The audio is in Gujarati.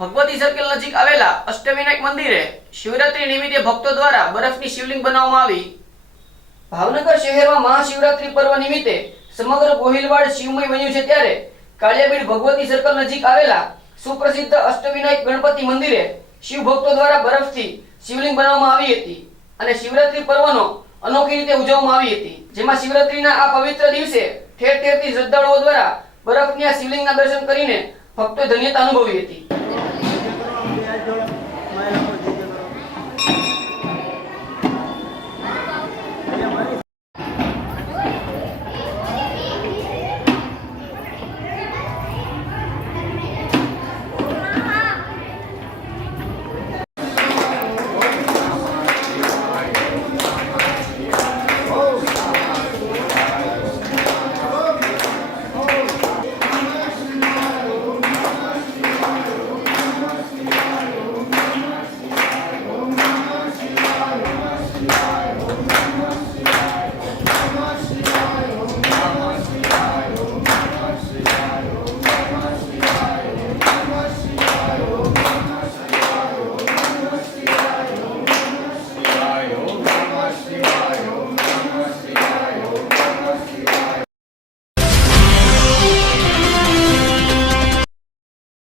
ભગવતી સર્કલ નજીક આવેલા અષ્ટવિનાયક મંદિરે શિવરાત્રી નિમિત્તે ભક્તો દ્વારા બરફની શિવલિંગ બનાવવામાં આવી। ભાવનગર શહેરમાં મહાશિવરાત્રી પર્વ નિમિત્તે સમગ્ર ગોહિલવાડ શિવમય બન્યું છે, ત્યારે કાળિયાબીડ ભગવતી સર્કલ નજીક આવેલા સુપ્રસિદ્ધ અષ્ટવિનાયક ગણપતિ મંદિરે શિવ ભક્તો દ્વારા બરફથી શિવલિંગ બનાવવામાં આવી હતી અને શિવરાત્રી પર્વનો અનોખી રીતે ઉજવવામાં આવી હતી, જેમાં શિવરાત્રીના આ પવિત્ર દિવસે ઠેર ઠેરથી શ્રદ્ધાળુઓ દ્વારા બરફની આ શિવલિંગના દર્શન કરીને ભક્તોએ ધન્યતા અનુભવી હતી।